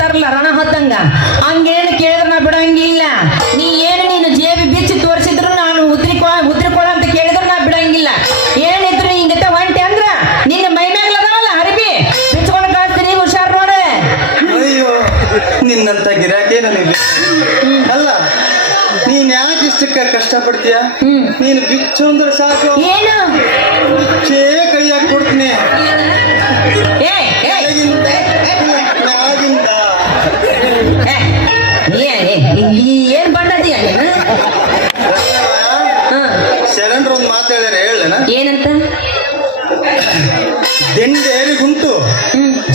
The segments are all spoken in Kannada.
ಅಂತಾರಲ್ಲ ರಣ ಹೊತ್ತಂಗ ಹಂಗೇನು ಕೇಳಿದ್ರ ನಾ ಬಿಡಂಗಿಲ್ಲ. ನೀ ಏನು ನೀನು ಜೇಬಿ ಬಿಚ್ಚಿ ತೋರಿಸಿದ್ರು ನಾನು ಉದ್ರಿಕೊಳ ಅಂತ ಕೇಳಿದ್ರು ನಾ ಬಿಡಂಗಿಲ್ಲ. ಏನಿದ್ರು ಹಿಂಗತೆ ಹೊಂಟೆ ಅಂದ್ರ ನಿನ್ನ ಮೈ ಮ್ಯಾಗ್ಲದಾವಲ್ಲ ಅರಿಬಿ ಬಿಚ್ಕೊಂಡು ಕಳಿಸ್ತೀನಿ, ಹುಷಾರ್ ನೋಡ. ಅಯ್ಯೋ ನಿನ್ನಂತ ಗಿರಾಕಿ ನನಗೆ ಅಲ್ಲ. ನೀನ್ ಯಾಕೆ ಇಷ್ಟಕ್ಕ ಕಷ್ಟಪಡ್ತೀಯ? ನೀನು ಬಿಚ್ಚು ಅಂದ್ರೆ ಸಾಕು, ಏನು ಬಿಚ್ಚೇ ಕೈಯಾಗ ಕೊಡ್ತೀನಿ. ಏ ಏ ಮ್ಯಾಗಿಂದ ಏನ್ ಬಣ್ಣದಿಯ ನೀನು? ಶರಣರು ಒಂದು ಮಾತು ಹೇಳ್ಯಾರ, ಹೇಳೇನ? ಏನಂತ? ದಿಂಡೇರಿಗುಂಟು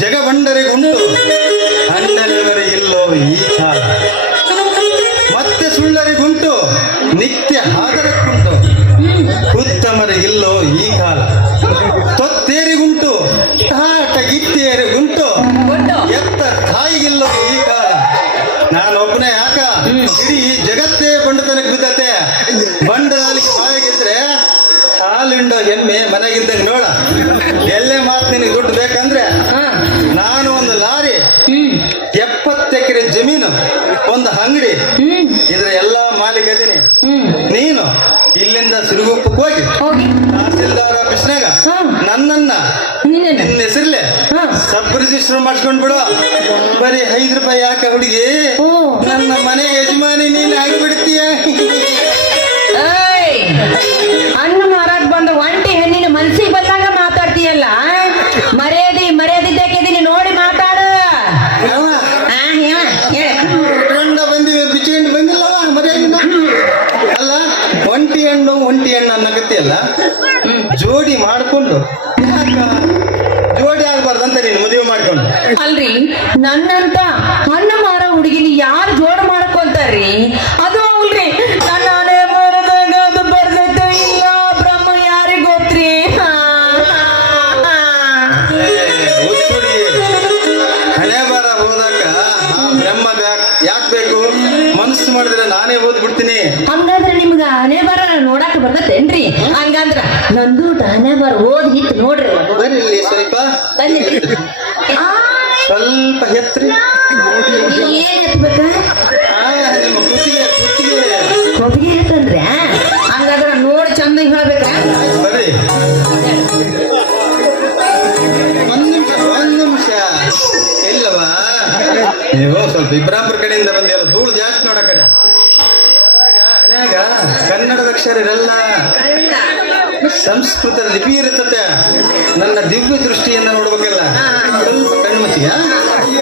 ಜಗಬಂಡರಿಗುಂಟು ಹಣ್ಣರಿವರಿಗಿಲ್ಲೋ ಈ ಕಾಲ, ಮತ್ತೆ ಸುಳ್ಳರಿಗುಂಟು ನಿತ್ಯ ಹಾದರಕ್ಕುಂಟು ಉತ್ತಮರಿಗಿಲ್ಲೋ ಈ ಕಾಲ, ತೊತ್ತೇರಿಗುಂಟು ಗಿತ್ತೇರಿಗುಂಟು ಎತ್ತ ತಾಯಿಗಿಲ್ಲೋ ಈ ಕಾಲ. ನಾನೊಬ್ಬನೇ ಯಾಕ ಇಡೀ ಜಗತ್ತೇ ಬಂಡತನಕ್ಕೆ ಬಿದ್ದತೆ. ಬಂಡದಾಲಿಗೆ ಬಾಯಾಗಿದ್ರೆ ಹಾಲಿಂಡೋ ಎಮ್ಮೆ ಮನೆಗಿದ್ದಂಗ ನೋಡ. ಎಲ್ಲೇ ಮಾತು ನಿನಗೆ ದುಡ್ಡು ಬೇಕಂದ್ರೆ ನಾನು ಒಂದು ಲಾರಿ, 70 ಎಕರೆ ಜಮೀನು, ಒಂದು ಅಂಗಡಿ, ಇದ್ರ ಎಲ್ಲಾ ಮಾಲೀಕ ಅದೀನಿ. ನೀನು ಇಲ್ಲಿಂದ ಸಿರುಗುಪ್ಪಕ್ಕೆ ಹೋಗಿ ತಹಸೀಲ್ದಾರ್ ಆಫೀಸ್ನಾಗ ನನ್ನನ್ನ ನಿನ್ನ ಹೆಸರ್ಲೆ ಸಬ್ ರಿಜಿಸ್ಟರ್ ಮಾಡಿಸ್ಕೊಂಡ್ ಬಿಡು. ಬರೀ 5 ರೂಪಾಯಿ ಯಾಕೆ ಹುಡುಗಿ, ನನ್ನ ಮನೆ ಯಜಮಾನಿ ನೀನು ಆಗಿಬಿಡ್ತೀಯ. ಹಣ್ಣು ಮಾರಾಕ್ ಬಂದ ಒಂಟಿ ಹೆಣ್ಣಿನ ಮನ್ಸಿಗೆ ಬಂದಾಗ ಮಾತಾಡ್ತೀಯಲ್ಲ. ಮರ್ಯಾದಿದ್ದಕ್ಕಿದ್ದೀನಿ ನೋಡಿ ಮಾತಾಡು. ಬಂದಿವೆ ಬಿಚ್ಕೊಂಡು ಬಂದಿಲ್ಲವ ಮರ್ಯಾದಿನ. ಅಲ್ಲ ಒಂಟಿ ಹಣ್ಣು ಅನ್ನಕತ್ತಿಯಲ್ಲ, ಜೋಡಿ ಮಾಡ್ಕೊಂಡು ಜೋಡಿ ಆಗ್ಬಾರ್ದಂತ ನೀನು ಮದುವೆ ಮಾಡ್ಕೊಂಡು. ಅಲ್ರಿ ನನ್ನಂತ ಹಣ್ಣು ಮಾರ ಹುಡುಗಿನ ಯಾರು ಜೋಡು ಮಾಡ್ಕೊಂತಾರ್ರಿ? ಅದು ಅಲ್ರಿ ನನ್ನ ಹಣೆ ಬರದಾಗ ಅದು ಬರ್ದೈತೆ ಇಲ್ಲ ಬ್ರಹ್ಮ ಯಾರಿಗ್ ಗೊತ್ತ್ರಿ. ಹಣೆ ಬರ ಹೋದಾಗ ಆ ಬ್ರಹ್ಮ ಯಾಕೆ ಬೇಕು? ಮನಸ್ಸು ಮಾಡಿದ್ರೆ ನಾನೇ ಓದ್ಬಿಡ್ತೀನಿ. ಹಂಗಂದ್ರ ನಿಮ್ಗ ಹಣೆ ಬರ ನೋಡಾಕ ಬರ್ತೇನ್ರಿ? ಹಂಗಂದ್ರ ನಂದು ಹಣೆ ಬರ ಓದ್ ಹಿಟ್ ನೋಡ್ರಿ. ಬರ್ರಿ ಇಲ್ಲಿ ಸ್ವಲ್ಪ ಸ್ವಲ್ಪ ಎತ್ರಿ. ಏನ್ ಎತ್ಬೇಕ? ನಿಮ್ಮ ಕುತ್ತಿಗೆ ಕೊಟ್ಟಿಗೆ ಇರ್ತಂದ್ರೆ ಹಂಗಾದ್ರ ನೋಡಿ ಚಂದ ಹೇಳ್ಬೇಕ. ಬರ್ರಿ ಒಂದ್ ನಿಮಿಷ ಇಲ್ಲವಾ? ನೀವು ಸ್ವಲ್ಪ ಇಬ್ರಾಪುರ ಕಡೆಯಿಂದ ಬಂದಿಲ್ಲ, ಧೂಳು ಜಾಸ್ತಿ ನೋಡ ಕಡೆ. ಹಣ್ಯಾಗ ಕನ್ನಡದ ಅಕ್ಷರ ಇರಲ್ಲ, ಸಂಸ್ಕೃತ ಲಿಪಿ ಇರುತ್ತದೆ. ನನ್ನ ದಿವ್ಯ ದೃಷ್ಟಿಯನ್ನ ನೋಡ್ಬೇಕಲ್ಲ. ಸ್ವಲ್ಪ ಕಣ್ಮುಚ್ಚಿಯ